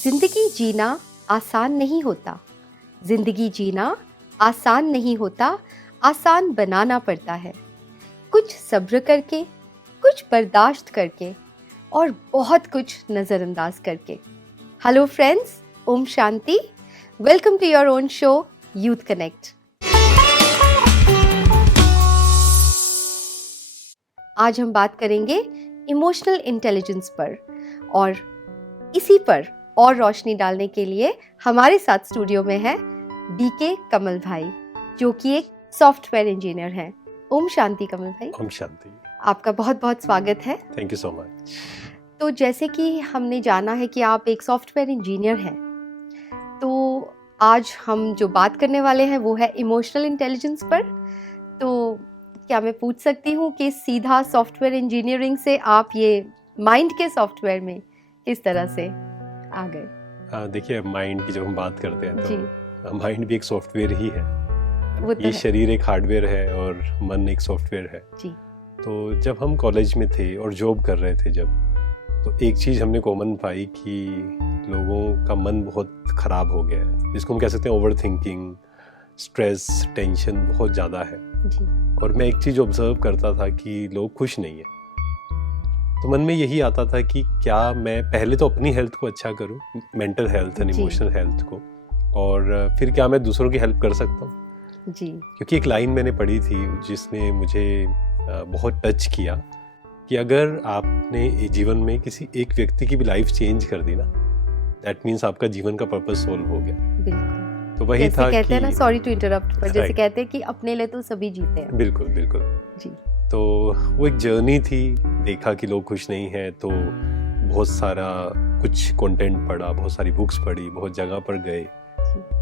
जिंदगी जीना आसान नहीं होता, जिंदगी जीना आसान नहीं होता, आसान बनाना पड़ता है। कुछ सब्र करके, कुछ बर्दाश्त करके और बहुत कुछ नज़रअंदाज करके। हेलो फ्रेंड्स, ओम शांति। Welcome to your own show youth connect. आज हम बात करेंगे इमोशनल इंटेलिजेंस पर, और इसी पर और रोशनी डालने के लिए हमारे साथ स्टूडियो में है बीके कमल भाई, जो कि एक सॉफ्टवेयर इंजीनियर हैं। ओम शांति कमल भाई। ओम शांति। आपका बहुत बहुत स्वागत है। Thank you so much. तो जैसे कि हमने जाना है कि आप एक सॉफ्टवेयर इंजीनियर हैं, तो आज हम जो बात करने वाले हैं वो है इमोशनल इंटेलिजेंस पर। तो क्या मैं पूछ सकती हूँ कि सीधा सॉफ्टवेयर इंजीनियरिंग से आप ये माइंड के सॉफ्टवेयर में किस तरह से आ गए? देखिए, माइंड की जब हम बात करते हैं तो माइंड भी एक सॉफ्टवेयर ही है। वो तो ये है। शरीर एक हार्डवेयर है और मन एक सॉफ्टवेयर है जी। तो जब हम कॉलेज में थे और जॉब कर रहे थे तो एक चीज़ हमने कॉमन पाई कि लोगों का मन बहुत ख़राब हो गया है, जिसको हम कह सकते हैं ओवर थिंकिंग, स्ट्रेस, टेंशन बहुत ज़्यादा है जी। और मैं एक चीज़ ऑब्जर्व करता था कि लोग खुश नहीं हैं। तो मन में यही आता था कि क्या मैं पहले तो अपनी हेल्थ को अच्छा करूं, mental health and emotional health को, और फिर क्या मैं दूसरों की हेल्प कर सकता हूं। जी। क्योंकि एक लाइन मैंने पढ़ी थी जिसने मुझे बहुत टच किया कि अगर आपने जीवन में किसी एक व्यक्ति की भी लाइफ चेंज कर दी ना, दैट मीन्स आपका जीवन का पर्पस सोल्व हो गया। बिल्कुल। तो वही जैसे था कहते हैं ना, कि सॉरी टू इंटरप्ट, पर जैसे Right. कहते हैं कि अपने लिए तो सभी जीते हैं। बिल्कुल बिल्कुल। जी। तो वो एक जर्नी थी। देखा कि लोग खुश नहीं हैं तो बहुत सारा कुछ कंटेंट पढ़ा, बहुत सारी बुक्स पढ़ी, बहुत जगह पर गए,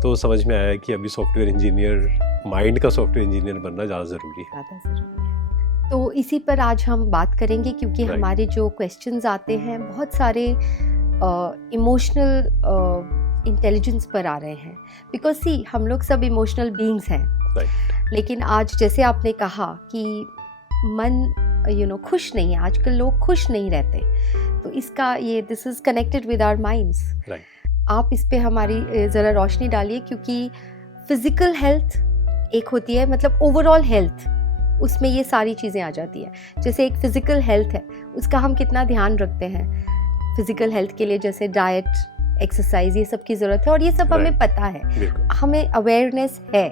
तो समझ में आया कि अभी सॉफ्टवेयर इंजीनियर, माइंड का सॉफ्टवेयर इंजीनियर बनना ज़्यादा ज़रूरी है। ज़्यादा ज़रूरी है। तो इसी पर आज हम बात करेंगे, क्योंकि Right. हमारे जो क्वेश्चंस आते हैं बहुत सारे इमोशनल इंटेलिजेंस पर आ रहे हैं। बिकॉज सी, हम लोग सब इमोशनल बीइंग्स हैं। Right. लेकिन आज जैसे आपने कहा कि मन खुश नहीं है, आजकल लोग खुश नहीं रहते, तो इसका ये this is connected with our minds. आप इस पे हमारी ज़रा रोशनी डालिए, क्योंकि फिजिकल हेल्थ एक होती है, मतलब ओवरऑल हेल्थ, उसमें ये सारी चीज़ें आ जाती है। जैसे एक फिजिकल हेल्थ है, उसका हम कितना ध्यान रखते हैं। फिजिकल हेल्थ के लिए जैसे डाइट, एक्सरसाइज, ये सब की ज़रूरत है, और ये सब हमें पता है, हमें अवेयरनेस है।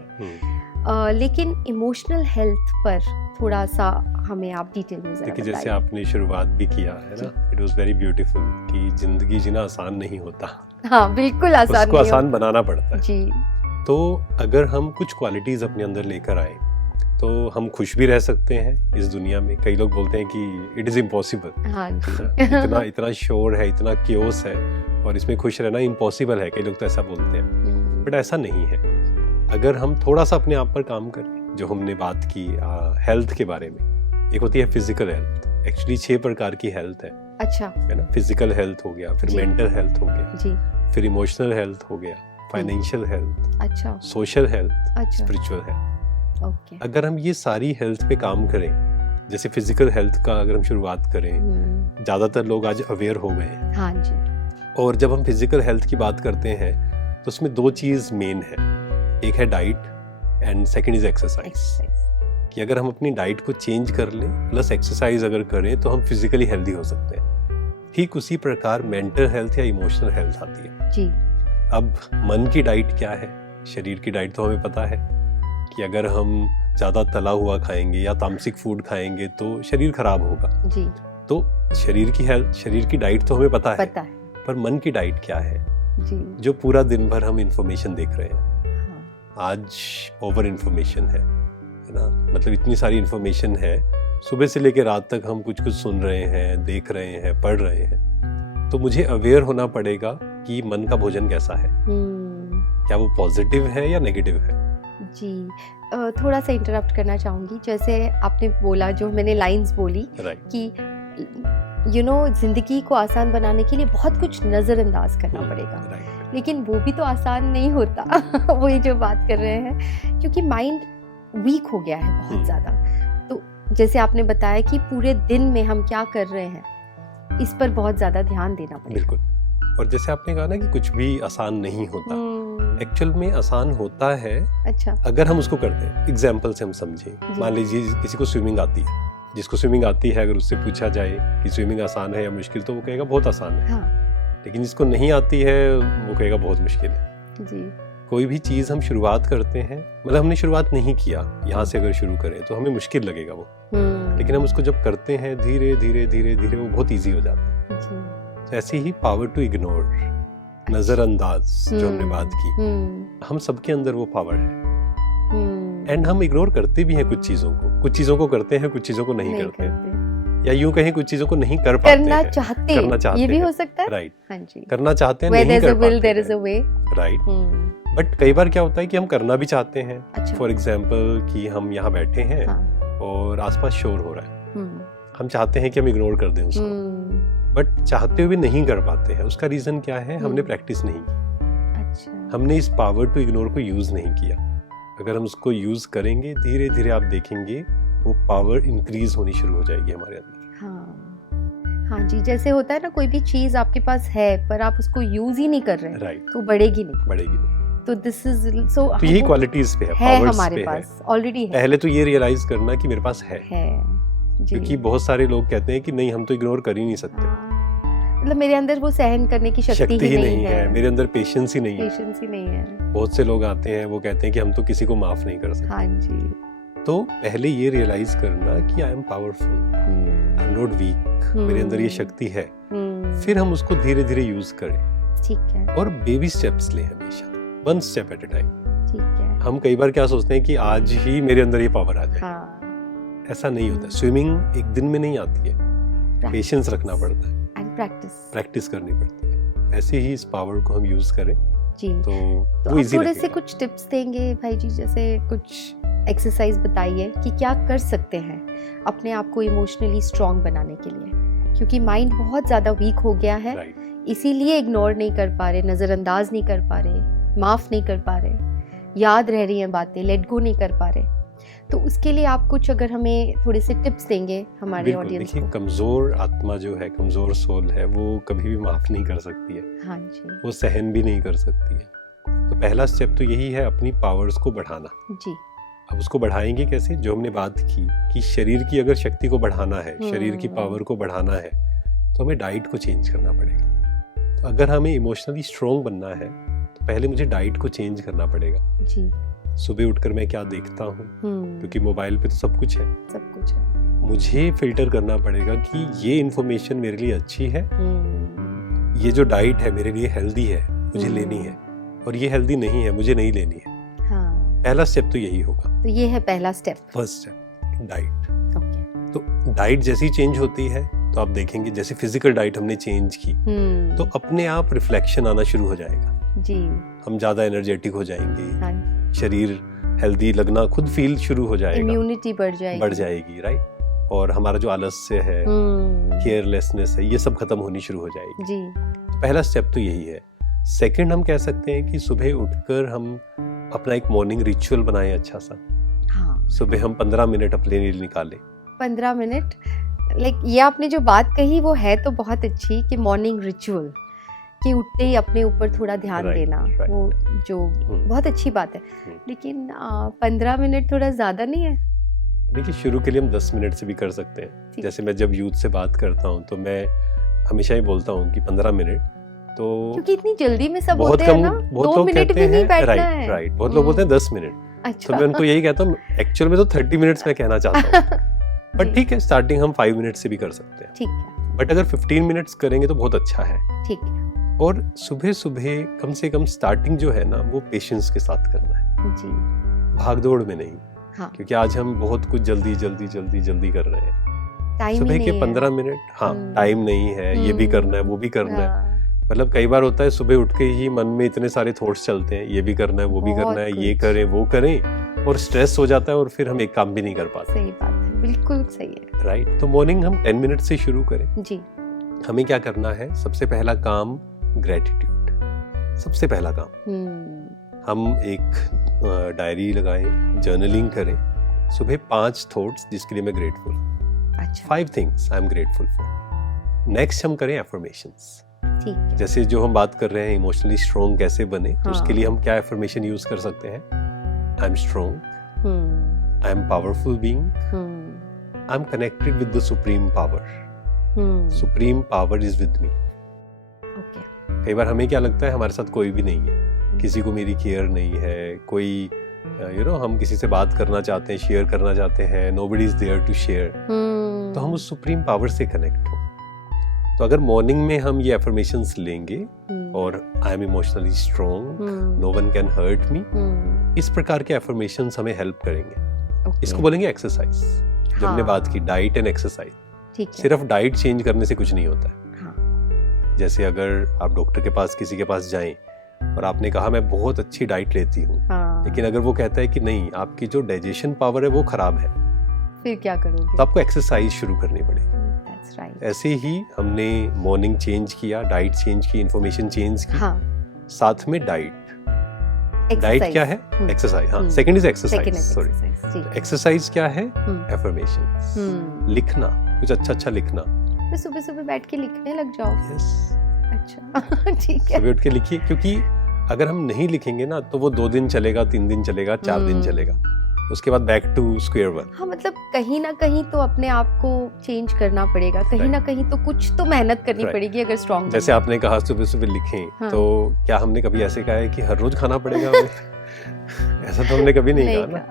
लेकिन इमोशनल हेल्थ पर थोड़ा सा हमें आप डिटेल में ज़रा देखिए, बताइए। जैसे आपने शुरुआत भी किया है ना, इट वाज वेरी ब्यूटीफुल कि जिंदगी जीना आसान नहीं होता। हाँ, बिल्कुल आसान उसको नहीं आसान बनाना पड़ता है। जी। तो अगर हम कुछ क्वालिटीज अपने अंदर लेकर आए तो हम खुश भी रह सकते हैं इस दुनिया में। कई लोग बोलते हैं कि इट इज इम्पॉसिबल, हाँ जी। इतना शोर है, इतना क्योस है और इसमें खुश रहना इम्पॉसिबल है। कई लोग तो ऐसा बोलते हैं, बट ऐसा नहीं है। अगर हम थोड़ा सा अपने आप पर काम करें, जो हमने बात की हेल्थ के बारे में, एक होती है फिजिकल हेल्थ। एक्चुअली 6 प्रकार की हेल्थ है। अच्छा। है ना। फिजिकल हेल्थ हो गया, फिर जी। मेंटल हेल्थ हो गया जी। फिर इमोशनल हेल्थ हो गया, फाइनेंशियल हेल्थ, अच्छा। सोशल हेल्थ, अच्छा। Spiritual health. ओके। अगर हम ये सारी हेल्थ पे काम करें, जैसे फिजिकल हेल्थ का अगर हम शुरुआत करें, ज़्यादातर लोग आज अवेयर हो गए हैं। हाँ जी। और जब हम फिजिकल हेल्थ की बात करते हैं तो उसमें 2 चीज़ मेन है। एक है diet and second is exercise. कि अगर हम अपनी डाइट को चेंज कर लें प्लस एक्सरसाइज अगर करें तो हम फिजिकली हेल्दी हो सकते हैं। ठीक उसी प्रकार मेंटल हेल्थ या इमोशनल हेल्थ आती है जी। अब मन की डाइट क्या है? शरीर की डाइट तो हमें पता है कि अगर हम ज़्यादा तला हुआ खाएंगे या तामसिक फूड खाएंगे तो शरीर खराब होगा जी। तो शरीर की हेल्थ, शरीर की डाइट तो हमें पता है, पर मन की डाइट क्या है जी। जो पूरा दिन भर हम इंफॉर्मेशन देख रहे हैं। हाँ। आज ओवर इंफॉर्मेशन है ना, मतलब इतनी सारी इंफॉर्मेशन है, सुबह से लेकर रात तक हम कुछ सुन रहे हैं, देख रहे हैं, पढ़ रहे हैं। तो मुझे अवेयर होना पड़ेगा कि मन का भोजन कैसा है, क्या वो पॉजिटिव है या नेगेटिव है। जी। थोड़ा सा इंटरप्ट करना चाहूँगी। जैसे आपने बोला, जो मैंने लाइंस बोली कि ज़िंदगी को आसान बनाने के लिए बहुत कुछ नज़रअंदाज करना पड़ेगा, लेकिन वो भी तो आसान नहीं होता। वही जो बात कर रहे हैं, क्योंकि माइंड वीक हो गया है बहुत ज़्यादा। तो जैसे आपने बताया कि पूरे दिन में हम क्या कर रहे हैं, इस पर बहुत ज़्यादा ध्यान देना पड़ेगा। बिल्कुल। और जैसे आपने कहा ना कि कुछ भी आसान नहीं होता, एक्चुअल में आसान होता है। अच्छा। अगर हम उसको करते हैं, एग्जाम्पल से हम समझें, मान लीजिए किसी को स्विमिंग आती है, जिसको स्विमिंग आती है अगर उससे पूछा जाए कि स्विमिंग आसान है या मुश्किल, तो वो कहेगा बहुत आसान है। हाँ। लेकिन जिसको नहीं आती है वो कहेगा बहुत मुश्किल है जी। कोई भी चीज़ हम शुरुआत करते हैं, मतलब हमने शुरुआत नहीं किया, यहाँ से अगर शुरू करें तो हमें मुश्किल लगेगा वो, लेकिन हम उसको जब करते हैं धीरे धीरे धीरे धीरे वो बहुत ईजी हो जाता है। तो ऐसे ही पावर टू इग्नोर, नजरअंदाज जो हमने बात की, हम सबके अंदर वो पावर है। एंड हम इग्नोर करते भी हैं कुछ चीज़ों को करते हैं, कुछ चीज़ों को नहीं करते। या यूं कहीं कुछ चीजों को नहीं कर पाते करना चाहते ये भी हो सकता है। राइट। हाँ जी। करना चाहते हैं, नहीं कर पाते। राइट। बट कई बार क्या होता है कि हम करना भी चाहते हैं। फॉर एग्जाम्पल कि हम यहाँ बैठे हैं और आसपास शोर हो रहा है, हम चाहते हैं कि हम इग्नोर कर दें उसको, बट चाहते हुए नहीं कर पाते हैं। उसका रीजन क्या है? हमने प्रैक्टिस नहीं की। हमने इस पावर टू इग्नोर को यूज नहीं किया। अगर हम उसको यूज करेंगे, धीरे धीरे आप देखेंगे वो पावर इंक्रीज होनी शुरू हो जाएगी हमारे अंदर। हाँ जी, जैसे होता है ना, कोई भी चीज आपके पास है पर आप उसको यूज ही नहीं कर रहे, राइट, तो बढ़ेगी नहीं। तो दिस इज सो, तो यही क्वालिटीज पे है, पावर्स हमारे पे पास ऑलरेडी है। पहले तो ये रियलाइज करना कि मेरे पास है। क्योंकि बहुत सारे लोग कहते हैं कि नहीं, हम तो इग्नोर कर ही नहीं सकते, मतलब मेरे अंदर वो सहन करने की शक्ति ही नहीं है, मेरे अंदर पेशेंस ही नहीं है। बहुत से लोग आते हैं, वो कहते हैं कि हम तो किसी को माफ नहीं कर सकते। हाँ जी। तो पहले ये रियलाइज करना कि I am powerful, I am not weak, मेरे अंदर ये शक्ति है। फिर हम उसको धीरे धीरे यूज करें। ठीक है। और बेबी स्टेप्स लें हमेशा, one step at a time. ठीक है। हम कई बार क्या सोचते हैं कि आज ही मेरे अंदर ये पावर आ जाए। ऐसा नहीं होता। स्विमिंग एक दिन में नहीं आती है, पेशेंस रखना पड़ता है, प्रैक्टिस करनी पड़ती है। ऐसे ही इस पावर को हम यूज करें जी। तो वो इजी थोड़े से कुछ टिप्स देंगे भाई जी, जैसे कुछ एक्सरसाइज बताइए कि क्या कर सकते हैं अपने आप को इमोशनली स्ट्रांग बनाने के लिए, क्योंकि माइंड बहुत ज़्यादा वीक हो गया है। इसीलिए इग्नोर नहीं कर पा रहे, नज़रअंदाज नहीं कर पा रहे, माफ़ नहीं कर पा रहे, याद रह रही हैं बातें, लेट गो नहीं कर पा रहे। तो उसके लिए आप कुछ अगर हमें थोड़े से टिप्स देंगे हमारे ऑडियंस को। कमज़ोर आत्मा जो है, कमज़ोर सोल है, वो कभी भी माफ़ नहीं कर सकती है। हाँ जी। वो सहन भी नहीं कर सकती है। तो पहला स्टेप तो यही है, अपनी पावर्स को बढ़ाना जी। अब उसको बढ़ाएंगे कैसे? जो हमने बात की कि शरीर की अगर शक्ति को बढ़ाना है, शरीर की पावर को बढ़ाना है, तो हमें डाइट को चेंज करना पड़ेगा। तो अगर हमें इमोशनली स्ट्रॉन्ग बनना है तो पहले मुझे डाइट को चेंज करना पड़ेगा जी। सुबह उठकर मैं क्या देखता हूँ, क्योंकि मोबाइल पे तो सब कुछ है। मुझे फिल्टर करना पड़ेगा कि ये इन्फॉर्मेशन मेरे लिए अच्छी है, ये जो डाइट है मेरे लिए हेल्दी है, मुझे लेनी है, और ये हेल्दी नहीं है, मुझे नहीं लेनी है। पहला स्टेप तो यही होगा। तो ये है पहला स्टेप, फर्स्ट स्टेप, डाइट। तो डाइट जैसी चेंज होती है तो आप देखेंगे, जैसे फिजिकल डाइट हमने चेंज की तो अपने आप रिफ्लेक्शन आना शुरू हो जाएगा जी। हम ज्यादा एनर्जेटिक हो जाएंगे, शरीर हेल्दी लगना खुद फील शुरू हो जाएगा, इम्यूनिटी बढ़ जाएगी, राइट। और हमारा जो आलस्य है, केयरलेसनेस है, ये सब खत्म होनी शुरू हो जाएगी जी। तो पहला स्टेप तो यही है। सेकंड, हम कह सकते हैं कि सुबह उठकर हम अपना एक मॉर्निंग रिचुअल बनाएं अच्छा सा। हाँ। सुबह हम 15 मिनट अपने लिए निकालें। 15 मिनट, लाइक ये आपने जो बात कही वो है तो बहुत अच्छी कि मॉर्निंग रिचुअल कि उठते ही अपने ऊपर थोड़ा ध्यान देना, वो जो बहुत अच्छी बात है। लेकिन 15 मिनट थोड़ा ज़्यादा नहीं है? देखिए, शुरू के लिए हम 10 मिनट से भी कर सकते हैं। जैसे मैं जब यूथ से बात करता हूँ तो मैं हमेशा ही बोलता हूँ कि 15 मिनट, तो क्योंकि इतनी जल्दी में सब होते हैं ना, 2 मिनट भी नहीं बैठना है। राइट। बहुत लोग बोलते हैं 10 मिनट। अच्छा। तो मैं उनको यही कहता हूँ, एक्चुअल में तो 30 मिनट्स मैं कहना चाहता हूँ। बट ठीक है, स्टार्टिंग हम 5 मिनट से भी कर सकते हैं। ठीक है। बट अगर 15 मिनट्स करेंगे तो बहुत अच्छा है। ठीक है। और सुबह सुबह कम से कम स्टार्टिंग जो है ना, वो पेशेंस के साथ करना है जी, भागदौड़ में नहीं। हाँ। क्योंकि आज हम बहुत कुछ जल्दी कर रहे हैं। सुबह के 15 मिनट, हाँ, टाइम नहीं है, ये भी करना है, वो भी करना है। मतलब कई बार होता है सुबह उठ के ही मन में इतने सारे थॉट्स चलते हैं, ये भी करना है, वो भी करना है, ये करें वो करें, और स्ट्रेस हो जाता है और फिर हम एक काम भी नहीं कर पाते। सही बात है, बिल्कुल सही है। राइट। तो मॉर्निंग हम 10 मिनट से शुरू करें जी। हमें क्या करना है? सबसे पहला काम ग्रेटिट्यूड, सबसे पहला काम। हम एक डायरी लगाएं, जर्नलिंग करें। सुबह 5 थॉट्स जिसके लिए मैं grateful, 5 things I am grateful for. Next हम करें एफर्मेशंस। ठीक है। जैसे जो हम बात कर रहे हैं इमोशनली स्ट्रॉन्ग कैसे बने, तो उसके लिए हम क्या एफर्मेशन यूज कर सकते हैं? I am strong, I am powerful being, I am connected with the supreme power, supreme power is with me. कई बार हमें क्या लगता है हमारे साथ कोई भी नहीं है, किसी को मेरी केयर नहीं है, कोई हम किसी से बात करना चाहते हैं, शेयर करना चाहते हैं, nobody is there to share, तो हम उस सुप्रीम पावर से कनेक्ट हो। तो अगर मॉर्निंग में हम ये एफर्मेशंस लेंगे और I am emotionally strong, no one can hurt me, इस प्रकार के एफर्मेशंस हमें हेल्प करेंगे। इसको बोलेंगे एक्सरसाइज। जो हमने बात की डाइट एंड एक्सरसाइज, सिर्फ डाइट चेंज करने से कुछ नहीं होता है। जैसे अगर आप डॉक्टर के पास किसी के पास जाएं और आपने कहा मैं बहुत अच्छी डाइट लेती हूँ, लेकिन अगर वो कहता है कि नहीं आपकी जो डाइजेशन पावर है वो खराब है, फिर क्या करोगे? तो आपको एक्सरसाइज शुरू करनी पड़ेगी। ऐसे ही हमने मॉर्निंग चेंज किया, डाइट चेंज की, इंफॉर्मेशन चेंज की, साथ में डाइट। डाइट क्या है? एक्सरसाइज। हाँ, second is exercise. Sorry, exercise क्या है? एफर्मेशन, लिखना, कुछ अच्छा लिखना। तो सुबह सुबह बैठ के लिखने लग जाओ। यस। अच्छा ठीक है। सुबह उठ के लिखिए, क्योंकि अगर हम नहीं लिखेंगे ना तो वो 2 दिन चलेगा, 3 दिन चलेगा, 4 दिन चलेगा, उसके बाद बैक टू स्क्वायर वन। हाँ, मतलब कहीं ना कहीं तो अपने आप को चेंज करना पड़ेगा, कहीं ना कहीं तो कुछ तो मेहनत करनी पड़ेगी अगर स्ट्रॉन्ग। जैसे आपने कहा सुबह सुबह लिखें, तो क्या हमने कभी ऐसे कहा है कि हर रोज खाना पड़ेगा हमें? ऐसा तो हमने कभी नहीं कहा ना।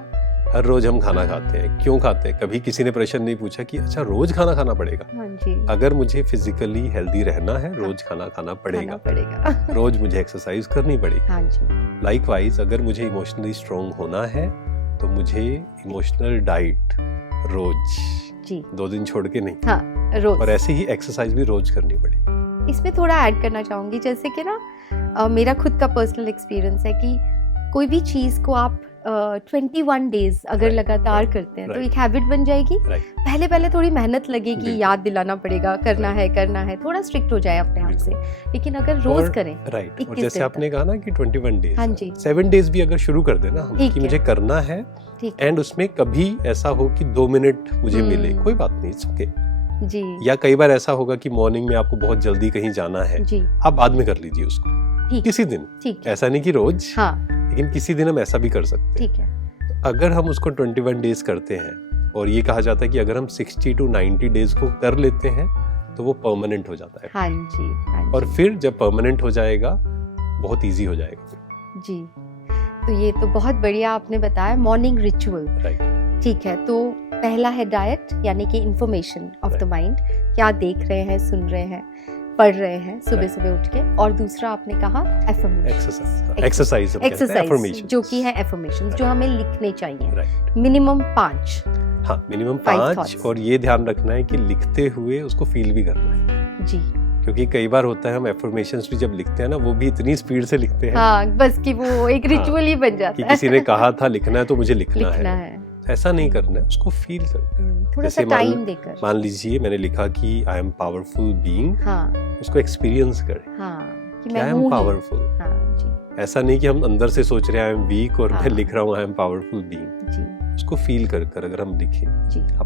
हर रोज हम खाना खाते हैं, क्यों खाते हैं? कभी किसी ने प्रश्न नहीं पूछा कि अच्छा रोज खाना खाना पड़ेगा? हाँ जी। अगर मुझे फिजिकली हेल्दी रहना है, रोज खाना खाना पड़ेगा। रोज मुझे एक्सरसाइज करनी पड़ेगी। हाँ जी। लाइकवाइज अगर मुझे इमोशनली स्ट्रॉन्ग होना है तो मुझे इमोशनल डाइट रोज जी 2 दिन छोड़ के नहीं, हाँ, रोज। और ऐसे ही एक्सरसाइज भी रोज करनी पड़ेगी। इसमें थोड़ा ऐड करना चाहूंगी, जैसे कि ना मेरा खुद का पर्सनल एक्सपीरियंस है कि कोई भी चीज को आप 21 डेज अगर लगातार करते हैं तो एक हैबिट बन जाएगी। पहले थोड़ी मेहनत लगेगी, याद दिलाना पड़ेगा, करना है, थोड़ा स्ट्रिक्ट हो जाए अपने आप से, लेकिन अगर रोज करें। राइट। और जैसे आपने कहा ना कि 21 डेज, हाँ जी, 7 डेज भी अगर शुरू कर देना हम कि मुझे करना है, एंड उसमें कभी ऐसा हो कि 2 मिनट मुझे मिले, कोई बात नहीं, इट्स ओके जी। या कई बार ऐसा होगा कि मॉर्निंग में आपको बहुत जल्दी कहीं जाना है, आप बाद में कर लीजिए उसको, किसी दिन, ऐसा नहीं कि रोज, लेकिन किसी दिन हम ऐसा भी कर सकते हैं। ठीक है। तो अगर हम उसको 21 डेज करते हैं, और ये कहा जाता है कि अगर हम 60 to 90 डेज को कर लेते हैं तो वो परमानेंट हो जाता है। हाँ जी, हाँ जी। और फिर जब परमानेंट हो जाएगा बहुत इजी हो जाएगा जी। तो ये तो बहुत बढ़िया आपने बताया, मॉर्निंग रिचुअल। राइट। ठीक है, तो पहला है डाइट, यानी कि इंफॉर्मेशन ऑफ द माइंड, क्या देख रहे हैं, सुन रहे हैं, पढ़ रहे हैं सुबह सुबह उठ के। और दूसरा आपने कहा एक्सरसाइज, जो कि है एफर्मेशन, जो हमें लिखने चाहिए, मिनिमम 5। हाँ, मिनिमम 5। और ये ध्यान रखना है कि लिखते हुए उसको फील भी करना है जी, क्योंकि कई बार होता है हम एफर्मेशंस भी जब लिखते हैं ना, वो भी इतनी स्पीड से लिखते हैं, हाँ, बस कि वो एक रिचुअल ही बन जाता है कि किसी ने कहा था लिखना है तो मुझे लिखना है। ऐसा नहीं करना है, उसको फील करना है, थोड़ा सा टाइम देकर। मान लीजिए मैंने लिखा कि आई एम पावरफुल बीइंग, उसको एक्सपीरियंस करें कि मैं हूं पावरफुल। ऐसा नहीं कि हम अंदर से सोच रहे हैं आई एम वीक और मैं लिख रहा हूँ आई एम पावरफुल बीइंग। उसको फील कर अगर हम लिखें,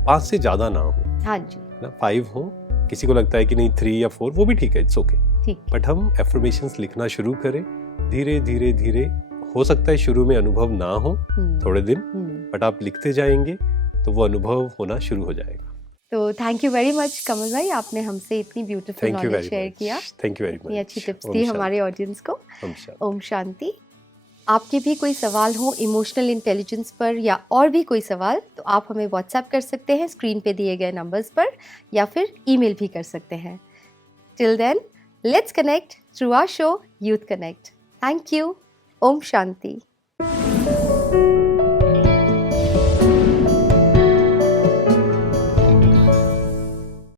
5 से ज्यादा ना हो, ना 5 हो, किसी को लगता है कि नहीं 3 या 4, वो भी ठीक है, इट्स ओके, बट हम एफर्मेशंस लिखना शुरू करें धीरे धीरे धीरे। हो सकता है शुरू में अनुभव ना हो थोड़े दिन, बट आप लिखते जाएंगे तो वो अनुभव होना शुरू हो जाएगा। तो थैंक यू वेरी मच कमल भाई, आपने हमसे इतनी ब्यूटीफुल नॉलेज शेयर किया। थैंक यू वेरी मच, ये अच्छी टिप्स दी हमारे ऑडियंस को। ओम शांति। आपके भी कोई सवाल हो इमोशनल इंटेलिजेंस पर या और भी कोई सवाल, तो आप हमें व्हाट्सएप कर सकते हैं स्क्रीन पे दिए गए नंबर्स पर, या फिर ईमेल भी कर सकते हैं। Till then, let's connect through our show youth connect. Thank you. ओम शांति।